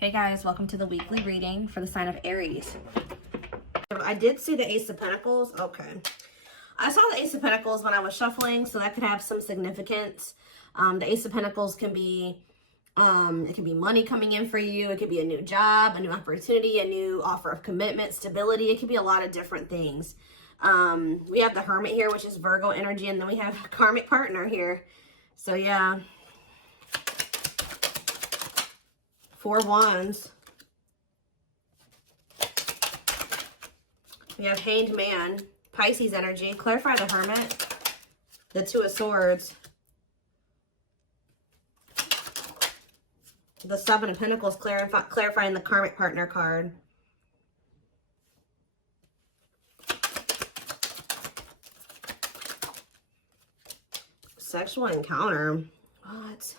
Hey guys, welcome to the weekly reading for the sign of Aries. I did see the Ace of Pentacles. Okay. I saw the Ace of Pentacles when I was shuffling, so that could have some significance. The Ace of Pentacles can be, it can be money coming in for you. It could be a new job, a new opportunity, a new offer of commitment, stability. It could be a lot of different things. We have the Hermit here, which is Virgo energy, and then we have a karmic partner here. So yeah. 4 Wands. We have Hanged Man, Pisces energy. Clarify the Hermit. The 2 of Swords. The 7 of Pentacles, clarifying the karmic partner card. Sexual encounter. What?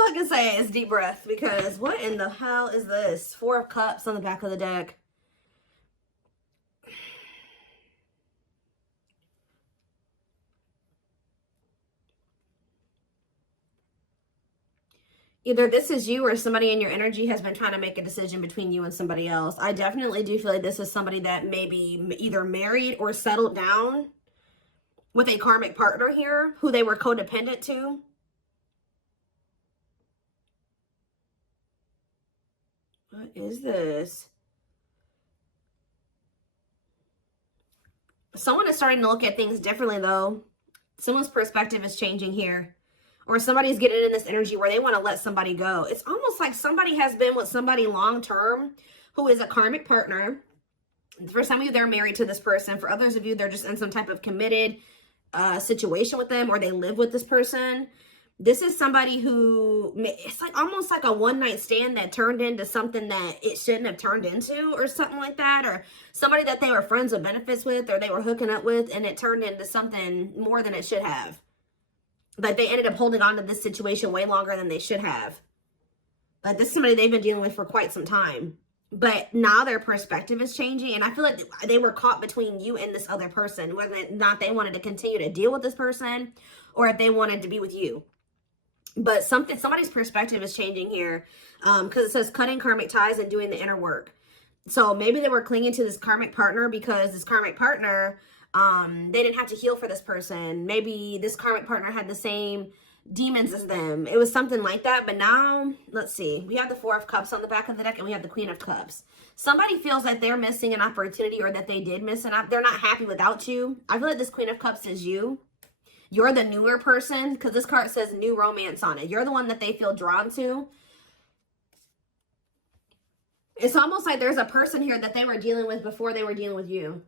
I can say is deep breath, because what in the hell is this? 4 of Cups on the back of the deck. Either this is you or somebody in your energy has been trying to make a decision between you and somebody else. I definitely do feel like this is somebody that may be either married or settled down with a karmic partner here who they were codependent to. What is this? Someone is starting to look at things differently, though. Someone's perspective is changing here. Or somebody's getting in this energy where they want to let somebody go. It's almost like somebody has been with somebody long-term who is a karmic partner. For some of you, they're married to this person. For others of you, they're just in some type of committed situation with them, or they live with this person. This is somebody who, it's like almost like a one-night stand that turned into something that it shouldn't have turned into, or something like that. Or somebody that they were friends with benefits with, or they were hooking up with, and it turned into something more than it should have. Like they ended up holding on to this situation way longer than they should have. Like this is somebody they've been dealing with for quite some time. But now their perspective is changing. And I feel like they were caught between you and this other person. Whether or not they wanted to continue to deal with this person, or if they wanted to be with you. But somebody's perspective is changing here. Because it says cutting karmic ties and doing the inner work. So maybe they were clinging to this karmic partner because this karmic partner, they didn't have to heal for this person. Maybe this karmic partner had the same demons as them. It was something like that. But now, let's see. We have the 4 of Cups on the back of the deck, and we have the Queen of Cups. Somebody feels like they're missing an opportunity, or that they did miss an opportunity. They're not happy without you. I feel like this Queen of Cups is you. You're the newer person, because this card says new romance on it. You're the one that they feel drawn to. It's almost like there's a person here that they were dealing with before they were dealing with you.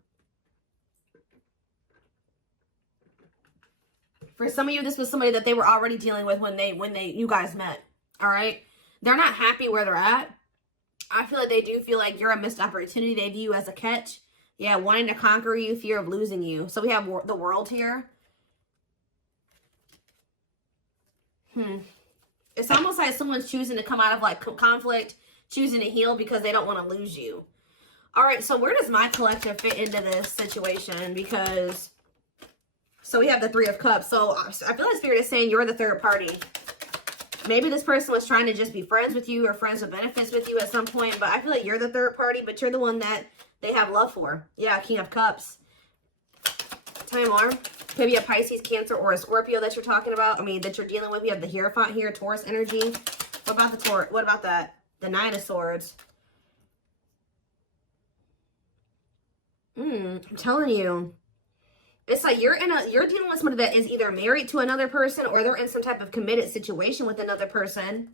For some of you, this was somebody that they were already dealing with when you guys met. All right. They're not happy where they're at. I feel like they do feel like you're a missed opportunity. They view you as a catch. Yeah. Wanting to conquer you, fear of losing you. So we have the World here. It's almost like someone's choosing to come out of like conflict, choosing to heal because they don't want to lose you. All right. So where does my collective fit into this situation? Because so we have the 3 of Cups. So I feel like Spirit is saying you're the third party. Maybe this person was trying to just be friends with you or friends with benefits with you at some point. But I feel like you're the third party, but you're the one that they have love for. Yeah, King of Cups. Tell me more. Could be a Pisces, Cancer, or a Scorpio that you're talking about. I mean, that you're dealing with. We have the Hierophant here, Taurus energy. What about the Taurus? What about that? The 9 of Swords. I'm telling you. It's like you're dealing with somebody that is either married to another person, or they're in some type of committed situation with another person.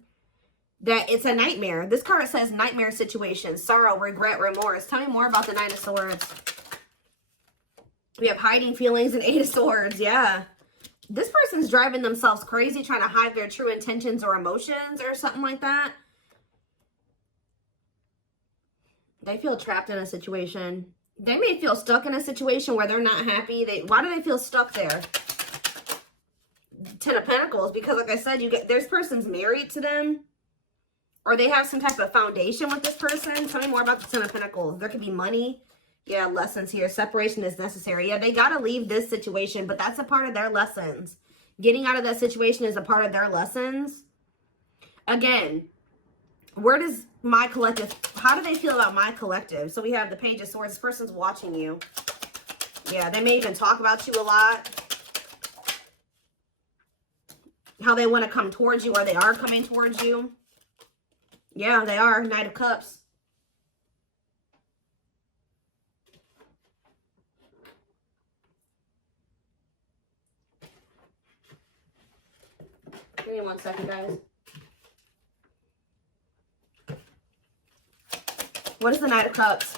That it's a nightmare. This card says nightmare situation, sorrow, regret, remorse. Tell me more about the 9 of Swords. We have hiding feelings and 8 of Swords. Yeah. This person's driving themselves crazy, trying to hide their true intentions or emotions or something like that. They feel trapped in a situation. They may feel stuck in a situation where they're not happy. Why do they feel stuck there? 10 of Pentacles. Because like I said, this person's married to them. Or they have some type of foundation with this person. Tell me more about the 10 of Pentacles. There could be money Yeah, lessons here. Separation is necessary. Yeah, they got to leave this situation, but that's a part of their lessons. Getting out of that situation is a part of their lessons. Again, where does my collective, how do they feel about my collective? So we have the Page of Swords. This person's watching you. Yeah, they may even talk about you a lot. How they want to come towards you, or they are coming towards you. Yeah, they are. Knight of Cups. Give me 1 second, guys. What is the Knight of Cups?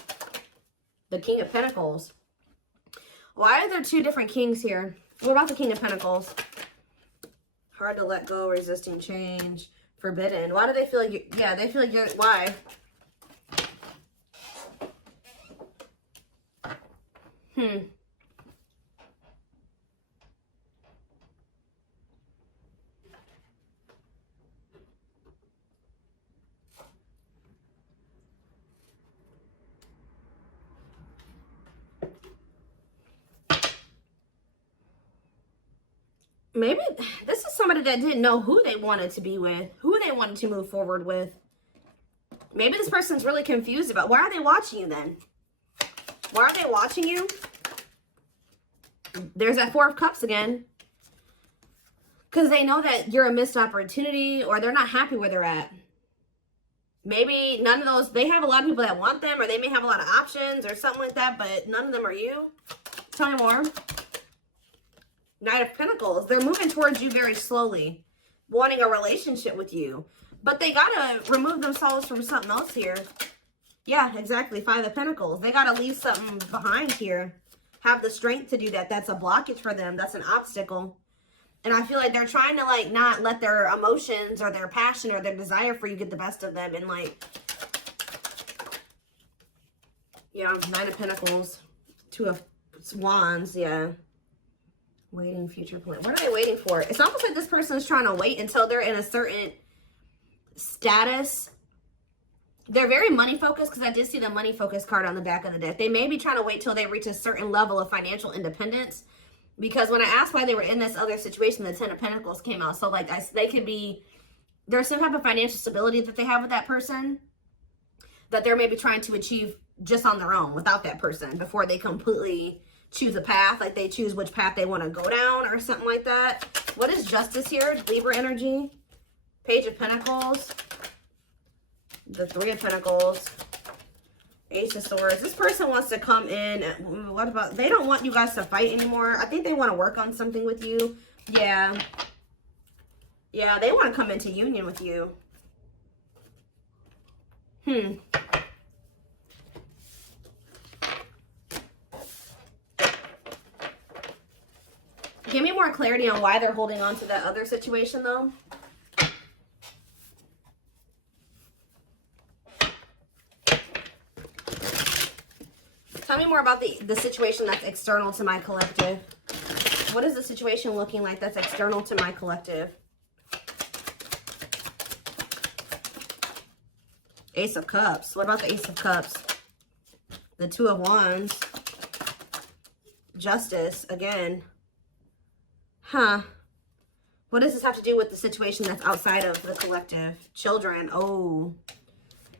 The King of Pentacles. Why are there two different kings here? What about the King of Pentacles? Hard to let go, resisting change, forbidden. Why do they feel like you, yeah, they feel like you're, why? Maybe this is somebody that didn't know who they wanted to be with, who they wanted to move forward with. Maybe this person's really confused about, why are they watching you then? Why are they watching you? There's that Four of Cups again. Because they know that you're a missed opportunity, or they're not happy where they're at. Maybe none of those, they have a lot of people that want them, or they may have a lot of options or something like that, but none of them are you. Tell me more. Knight of Pentacles. They're moving towards you very slowly, wanting a relationship with you. But they got to remove themselves from something else here. Yeah, exactly. Five of Pentacles. They got to leave something behind here. Have the strength to do that. That's a blockage for them. That's an obstacle. And I feel like they're trying to, like, not let their emotions or their passion or their desire for you get the best of them. And, like, yeah, Nine of Pentacles. Two of Wands, yeah. Waiting, future plan. What are they waiting for? It's almost like this person is trying to wait until they're in a certain status. They're very money focused, because I did see the money focused card on the back of the deck. They may be trying to wait till they reach a certain level of financial independence. Because when I asked why they were in this other situation, the Ten of Pentacles came out. So, like, they could be, there's some type of financial stability that they have with that person that they're maybe trying to achieve just on their own without that person before they completely choose a path. Like, they choose which path they want to go down or something like that. What is Justice here? Libra energy. Page of Pentacles. The Three of Pentacles. Ace of Swords. This person wants to come in. What about, they don't want you guys to fight anymore. I think they want to work on something with you. Yeah. Yeah, they want to come into union with you. Give me more clarity on why they're holding on to that other situation, though. Tell me more about the situation that's external to my collective. What is the situation looking like that's external to my collective? Ace of Cups. What about the Ace of Cups? The Two of Wands. Justice, again. Huh. What does this have to do with the situation that's outside of the collective? Children. Oh.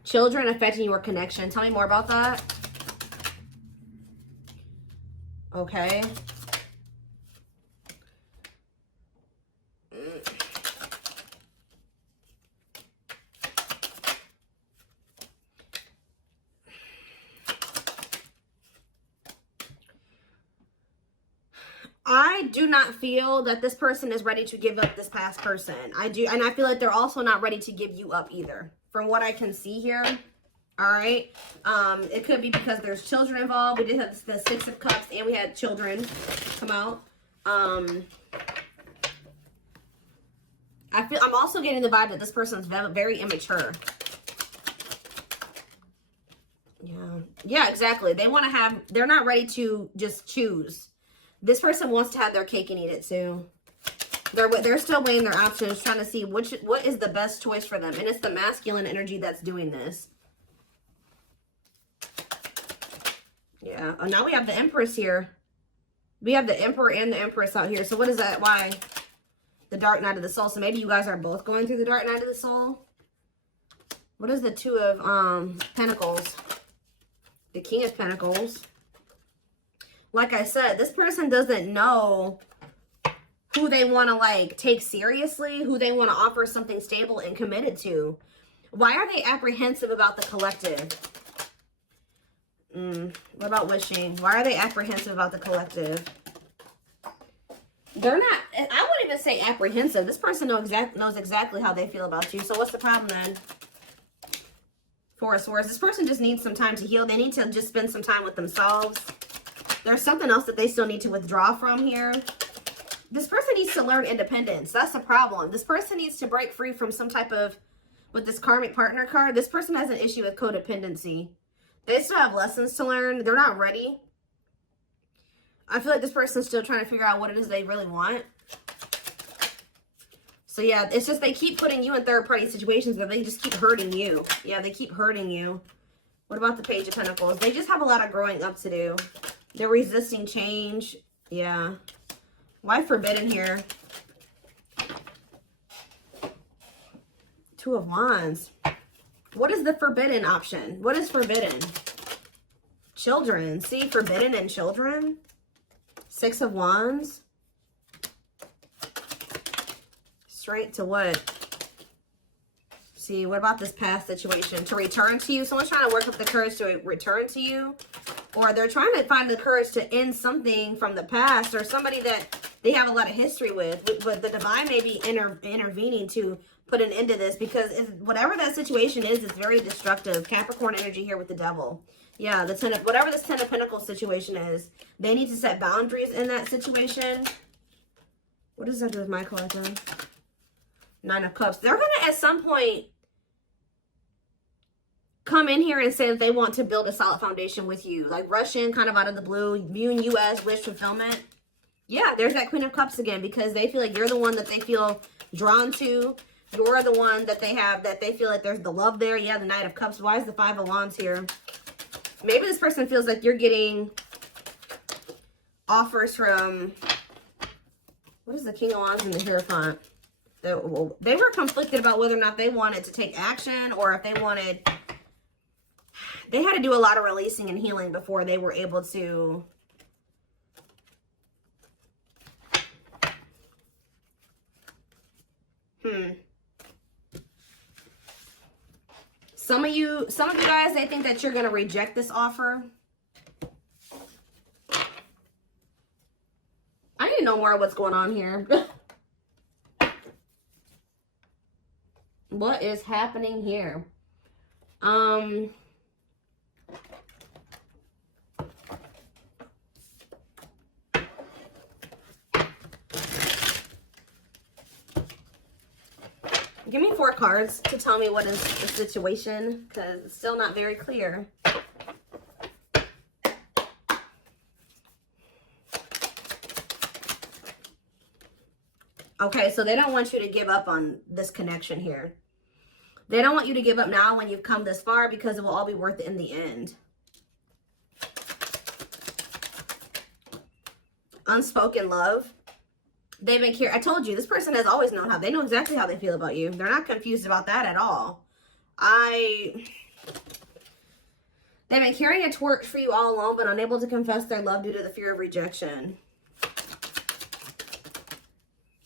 Children affecting your connection. Tell me more about that. Okay. I do not feel that this person is ready to give up this past person. I do, and I feel like they're also not ready to give you up either, from what I can see here. All right. It could be because there's children involved. We did have the Six of Cups, and we had children come out. I'm also getting the vibe that this person's very immature. Yeah, exactly. They want to have, they're not ready to just choose. This person wants to have their cake and eat it too. They're still weighing their options, trying to see what is the best choice for them. And it's the masculine energy that's doing this. Yeah. Oh, now we have the Empress here. We have the Emperor and the Empress out here. So what is that? Why? The Dark Night of the Soul. So maybe you guys are both going through the Dark Night of the Soul. What is the Two of Pentacles? The King of Pentacles. Like I said, this person doesn't know who they want to like take seriously, who they want to offer something stable and committed to. Why are they apprehensive about the collective? What about wishing? Why are they apprehensive about the collective? They're not, I wouldn't even say apprehensive. This person knows exactly how they feel about you. So what's the problem then? Four of Swords. This person just needs some time to heal. They need to just spend some time with themselves. There's something else that they still need to withdraw from here. This person needs to learn independence. That's the problem. This person needs to break free from some type of, with this karmic partner card, this person has an issue with codependency. They still have lessons to learn. They're not ready. I feel like this person's still trying to figure out what it is they really want. So yeah, it's just they keep putting you in third-party situations where they just keep hurting you. Yeah, they keep hurting you. What about the Page of Pentacles? They just have a lot of growing up to do. They're resisting change. Yeah. Why forbidden here? Two of Wands. What is the forbidden option? What is forbidden? Children. See, forbidden and children. Six of Wands. Straight to what? See, what about this past situation? To return to you. Someone's trying to work up the courage to return to you. Or they're trying to find the courage to end something from the past. Or somebody that they have a lot of history with. But the divine may be intervening to put an end to this. Because whatever that situation is, it's very destructive. Capricorn energy here with the Devil. Yeah, the Ten of, whatever this Ten of Pentacles situation is, they need to set boundaries in that situation. What does that do with my collective? Nine of Cups. They're going to, at some point, come in here and say that they want to build a solid foundation with you. Like rush in kind of out of the blue. You and you as wish fulfillment. Yeah, there's that Queen of Cups again, because they feel like you're the one that they feel drawn to. You're the one that they have, that they feel like there's the love there. Yeah, the Knight of Cups. Why is the Five of Wands here? Maybe this person feels like you're getting offers from, what is the King of Wands and the Hierophant? They were conflicted about whether or not they wanted to take action, or if they wanted, they had to do a lot of releasing and healing before they were able to Some of you guys, they think that you're going to reject this offer. I need to know more of what's going on here. What is happening here? Give me 4 cards to tell me what is the situation, because it's still not very clear. Okay, so they don't want you to give up on this connection here. They don't want you to give up now when you've come this far, because it will all be worth it in the end. Unspoken love. They've been I told you, this person has always known how. They know exactly how they feel about you. They're not confused about that at all. They've been carrying a torch for you all along, but unable to confess their love due to the fear of rejection.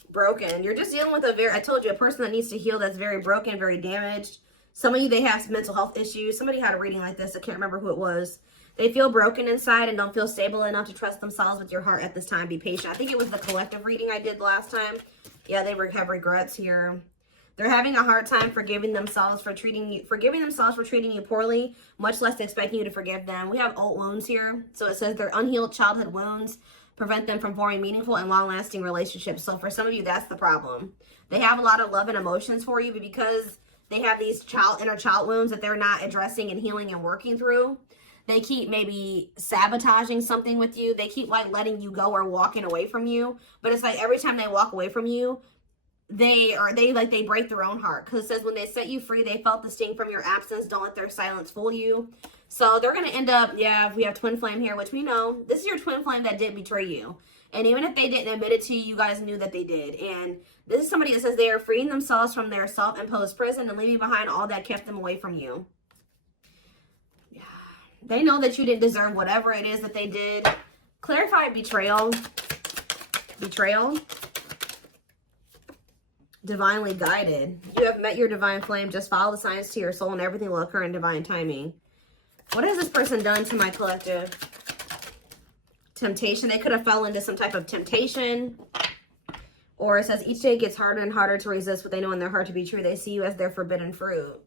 Broken. You're just dealing with I told you, a person that needs to heal, that's very broken, very damaged. Some of you, they have some mental health issues. Somebody had a reading like this. I can't remember who it was. They feel broken inside and don't feel stable enough to trust themselves with your heart at this time. Be patient. I think it was the collective reading I did last time. Yeah, they have regrets here. They're having a hard time forgiving themselves for treating you poorly, much less expecting you to forgive them. We have old wounds here. So it says their unhealed childhood wounds prevent them from forming meaningful and long-lasting relationships. So for some of you, that's the problem. They have a lot of love and emotions for you, but because they have these inner child wounds that they're not addressing and healing and working through, they keep maybe sabotaging something with you. They keep like letting you go or walking away from you. But it's like every time they walk away from you, they break their own heart. Because it says when they set you free, they felt the sting from your absence. Don't let their silence fool you. So they're going to end up, yeah, we have twin flame here, which we know. This is your twin flame that did betray you. And even if they didn't admit it to you, you guys knew that they did. And this is somebody that says they are freeing themselves from their self-imposed prison and leaving behind all that kept them away from you. Yeah. They know that you didn't deserve whatever it is that they did. Clarify betrayal. Betrayal. Divinely guided. You have met your divine flame. Just follow the signs to your soul and everything will occur in divine timing. What has this person done to my collective? Temptation. They could have fell into some type of temptation. Or it says each day gets harder and harder to resist what they know in their heart to be true. They see you as their forbidden fruit.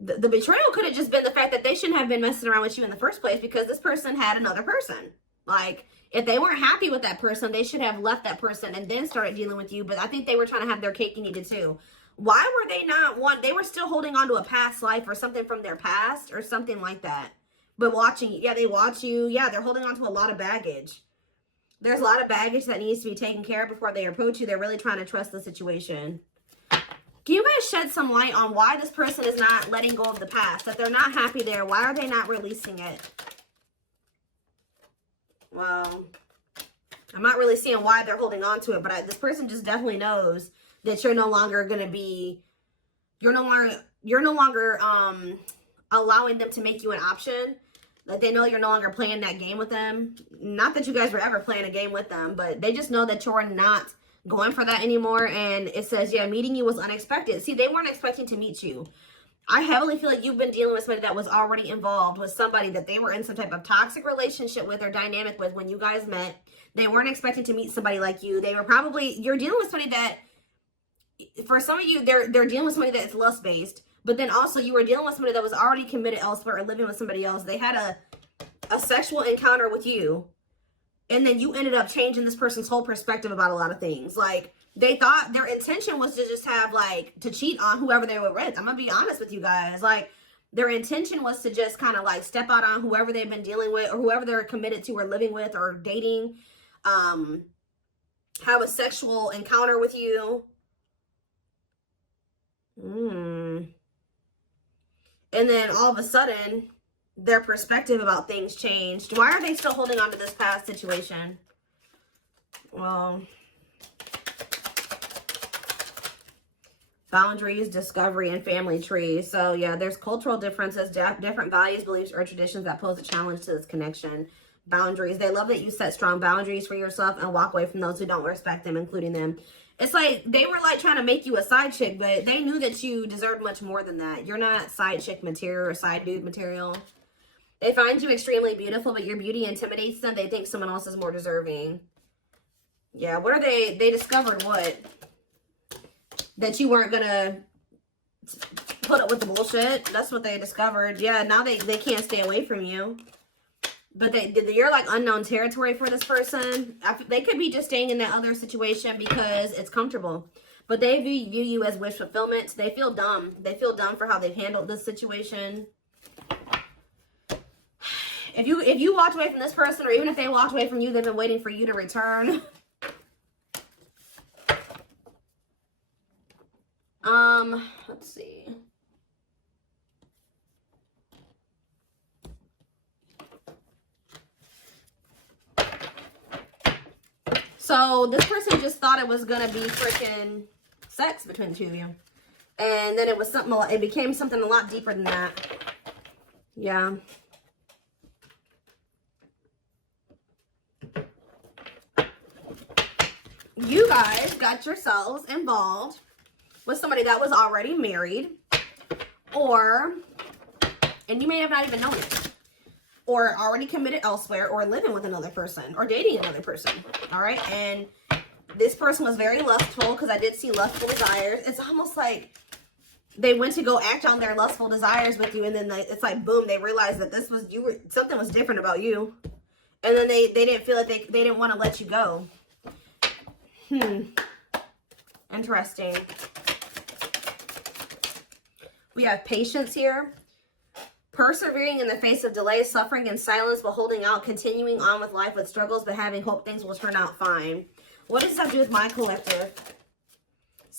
The betrayal could have just been the fact that they shouldn't have been messing around with you in the first place because this person had another person. Like, if they weren't happy with that person, they should have left that person and then started dealing with you. But I think they were trying to have their cake and eat it too. Why were they not they were still holding on to a past life or something from their past or something like that. But watching, yeah, they watch you. Yeah, they're holding on to a lot of baggage. There's a lot of baggage that needs to be taken care of before they approach you. They're really trying to trust the situation. Can you guys shed some light on why this person is not letting go of the past? That they're not happy there. Why are they not releasing it? Well, I'm not really seeing why they're holding on to it, but this person just definitely knows that you're no longer going to be, you're no longer allowing them to make you an option. Like, they know you're no longer playing that game with them. Not that you guys were ever playing a game with them, but they just know that you're not going for that anymore. And it says, yeah, meeting you was unexpected. See, they weren't expecting to meet you. I heavily feel like you've been dealing with somebody that was already involved with somebody that they were in some type of toxic relationship with or dynamic with when you guys met. They weren't expecting to meet somebody like you. They were probably, you're dealing with somebody that, for some of you, they're dealing with somebody that's lust-based. But then also you were dealing with somebody that was already committed elsewhere or living with somebody else. They had a sexual encounter with you. And then you ended up changing this person's whole perspective about a lot of things. Like, they thought their intention was to just have, like, to cheat on whoever they were with. I'm going to be honest with you guys. Like, their intention was to just kind of, like, step out on whoever they've been dealing with or whoever they're committed to or living with or dating. Have a sexual encounter with you. And then all of a sudden, their perspective about things changed. Why are they still holding on to this past situation? Well, boundaries, discovery, and family trees. So yeah, there's cultural differences, different values, beliefs, or traditions that pose a challenge to this connection. Boundaries. They love that you set strong boundaries for yourself and walk away from those who don't respect them, including them. It's like they were like trying to make you a side chick, but they knew that you deserved much more than that. You're not side chick material or side dude material. They find you extremely beautiful, but your beauty intimidates them. They think someone else is more deserving. Yeah, what are they? They discovered what? That you weren't going to put up with the bullshit. That's what they discovered. Yeah, now they can't stay away from you. But you're like unknown territory for this person. They could be just staying in that other situation because it's comfortable. But they view you as wish fulfillment. They feel dumb. They feel dumb for how they've handled this situation. If you walked away from this person, or even if they walked away from you, they've been waiting for you to return. Let's see. So this person just thought it was gonna be freaking sex between the two of you, and then it was something. It became something a lot deeper than that. Yeah. You guys got yourselves involved with somebody that was already married, and you may have not even known it, or already committed elsewhere, or living with another person, or dating another person, all right? And this person was very lustful, because I did see lustful desires. It's almost like they went to go act on their lustful desires with you, and then it's like, boom, they realized that something was different about you, and then they didn't feel like they didn't want to let you go. Interesting. We have patience here. Persevering in the face of delay, suffering, and silence while holding out, continuing on with life with struggles, but having hope things will turn out fine. What does that do with my collective?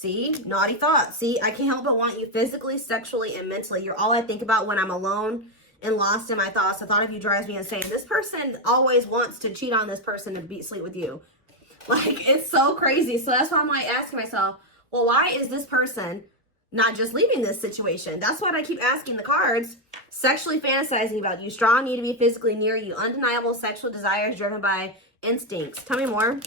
See, naughty thoughts. See, I can't help but want you physically, sexually, and mentally. You're all I think about when I'm alone and lost in my thoughts. The thought of you drives me insane. This person always wants to cheat on this person to sleep with you. Like, it's so crazy. So that's why I'm like asking myself, well, why is this person not just leaving this situation? That's what I keep asking the cards. Sexually fantasizing about you. Strong need to be physically near you. Undeniable sexual desires driven by instincts. Tell me more.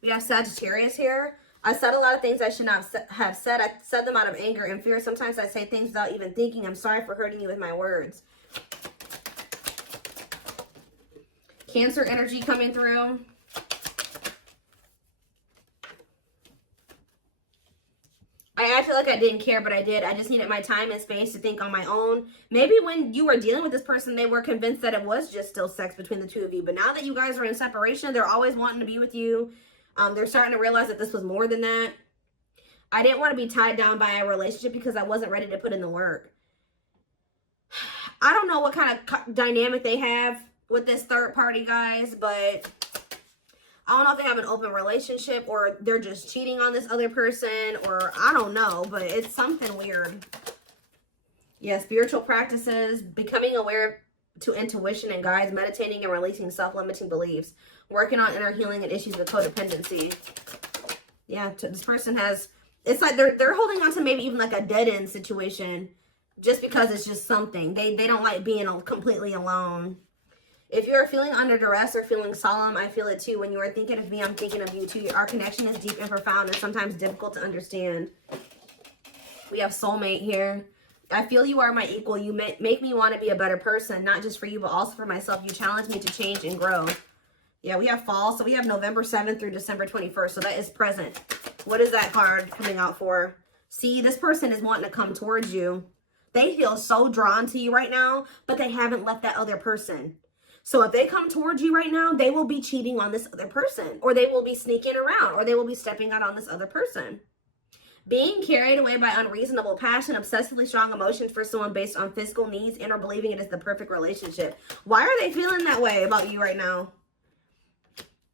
We have Sagittarius here. I said a lot of things I should not have said. I said them out of anger and fear. Sometimes I say things without even thinking. I'm sorry for hurting you with my words. Cancer energy coming through. I acted like I didn't care, but I did. I just needed my time and space to think on my own. Maybe when you were dealing with this person, they were convinced that it was just still sex between the two of you. But now that you guys are in separation, they're always wanting to be with you. They're starting to realize that this was more than that. I didn't want to be tied down by a relationship because I wasn't ready to put in the work. I don't know what kind of dynamic they have with this third party, guys, but I don't know if they have an open relationship or they're just cheating on this other person, or I don't know, but it's something weird. Yeah, spiritual practices, becoming aware to intuition and guides, meditating and releasing self-limiting beliefs, working on inner healing and issues with codependency. Yeah, this person has, it's like they're holding on to maybe even like a dead-end situation just because it's just something. They don't like being completely alone. If you're feeling under duress or feeling solemn, I feel it too. When you are thinking of me, I'm thinking of you too. Our connection is deep and profound and sometimes difficult to understand. We have soulmate here. I feel you are my equal. You make me want to be a better person, not just for you, but also for myself. You challenge me to change and grow. Yeah, we have fall. So we have November 7th through December 21st. So that is present. What is that card coming out for? See, this person is wanting to come towards you. They feel so drawn to you right now, but they haven't left that other person. So if they come towards you right now, they will be cheating on this other person, or they will be sneaking around, or they will be stepping out on this other person. Being carried away by unreasonable passion, obsessively strong emotions for someone based on physical needs and or believing it is the perfect relationship. Why are they feeling that way about you right now?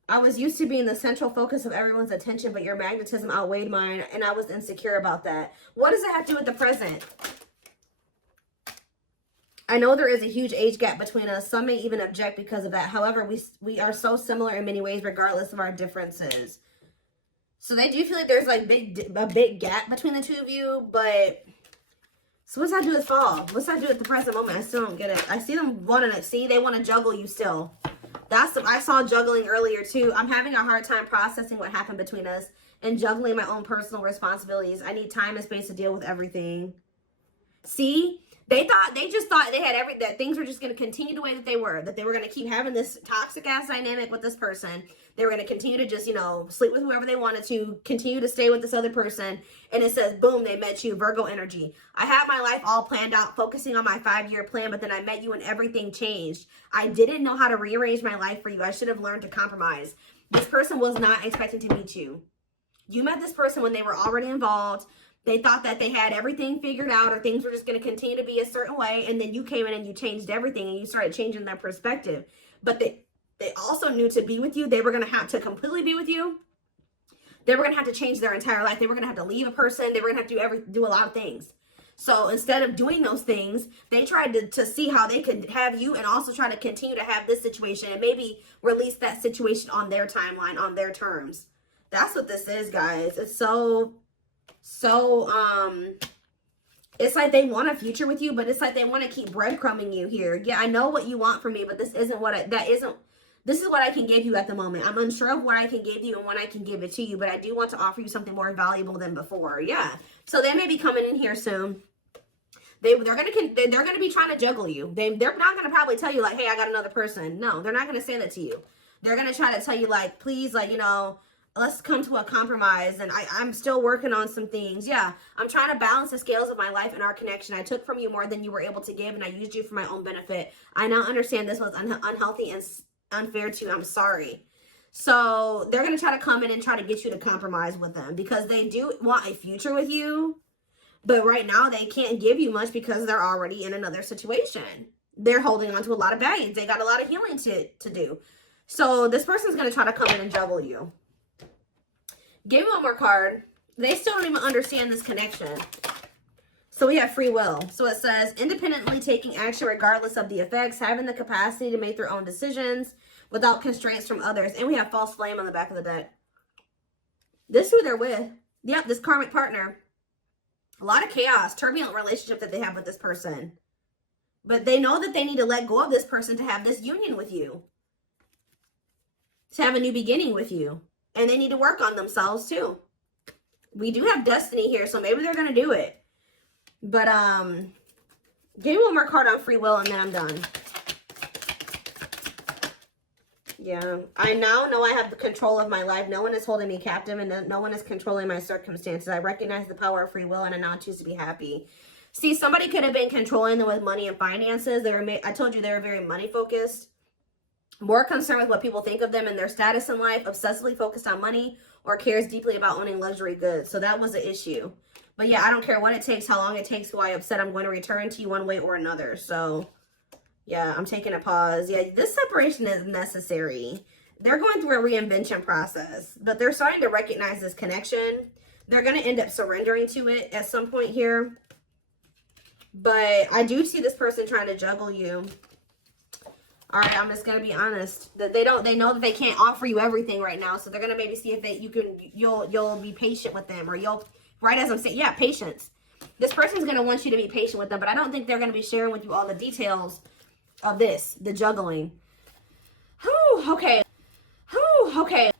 I was used to being the central focus of everyone's attention, but your magnetism outweighed mine, and I was insecure about that. What does it have to do with the present? I know there is a huge age gap between us. Some may even object because of that. However, we are so similar in many ways, regardless of our differences. So they do feel like there's like a big gap between the two of you, but so what's that do with fall? What's that do with the present moment? I still don't get it. I see them wanting to see, they want to juggle you still. I saw juggling earlier too. I'm having a hard time processing what happened between us and juggling my own personal responsibilities. I need time and space to deal with everything. See? They just thought they had that things were just going to continue the way that they were going to keep having this toxic ass dynamic with this person. They were going to continue to just, you know, sleep with whoever they wanted to, continue to stay with this other person. And it says, boom, they met you, Virgo energy. I had my life all planned out, focusing on my 5-year plan, but then I met you and everything changed. I didn't know how to rearrange my life for you. I should have learned to compromise. This person was not expecting to meet you. You met this person when they were already involved. They thought that they had everything figured out or things were just going to continue to be a certain way. And then you came in and you changed everything and you started changing their perspective. But they also knew to be with you, they were going to have to completely be with you. They were going to have to change their entire life. They were going to have to leave a person. They were going to have to do a lot of things. So instead of doing those things, they tried to see how they could have you and also try to continue to have this situation and maybe release that situation on their timeline, on their terms. That's what this is, guys. It's so it's like they want a future with you, but it's like they want to keep breadcrumbing you here. Yeah, I know what you want from me, but this isn't this is what I can give you at the moment. I'm unsure of what I can give you and when I can give it to you, but I do want to offer you something more valuable than before. Yeah. So they may be coming in here soon. They're gonna be trying to juggle you. They're not gonna probably tell you like, hey, I got another person. No, they're not gonna say that to you. They're gonna try to tell you like, please, like, you know, let's come to a compromise, and I'm still working on some things. Yeah, I'm trying to balance the scales of my life and our connection. I took from you more than you were able to give, and I used you for my own benefit. I now understand this was unhealthy and unfair to you. I'm sorry. So they're going to try to come in and try to get you to compromise with them because they do want a future with you. But right now they can't give you much because they're already in another situation. They're holding on to a lot of baggage. They got a lot of healing to do. So this person's going to try to come in and juggle you. Give me one more card. They still don't even understand this connection. So we have free will. So it says, independently taking action regardless of the effects, having the capacity to make their own decisions without constraints from others. And we have false flame on the back of the deck. This is who they're with. Yep, this karmic partner. A lot of chaos, turbulent relationship that they have with this person. But they know that they need to let go of this person to have this union with you. To have a new beginning with you. And they need to work on themselves too. We do have destiny here, so maybe they're going to do it. But, give me one more card on free will and then I'm done. Yeah, I now know I have the control of my life. No one is holding me captive and no one is controlling my circumstances. I recognize the power of free will and I now choose to be happy. See, somebody could have been controlling them with money and finances. I told you they were very money focused. More concerned with what people think of them and their status in life. Obsessively focused on money or cares deeply about owning luxury goods. So that was the issue. But yeah, I don't care what it takes, how long it takes, who I upset. I'm going to return to you one way or another. So yeah, I'm taking a pause. Yeah, this separation is necessary. They're going through a reinvention process, but they're starting to recognize this connection. They're going to end up surrendering to it at some point here. But I do see this person trying to juggle you. All right, I'm just going to be honest. They know that they can't offer you everything right now. So they're going to maybe see if you'll be patient with them, or right as I'm saying, yeah, patience. This person's going to want you to be patient with them, but I don't think they're going to be sharing with you all the details of this, the juggling. Whew, okay. Whew, okay.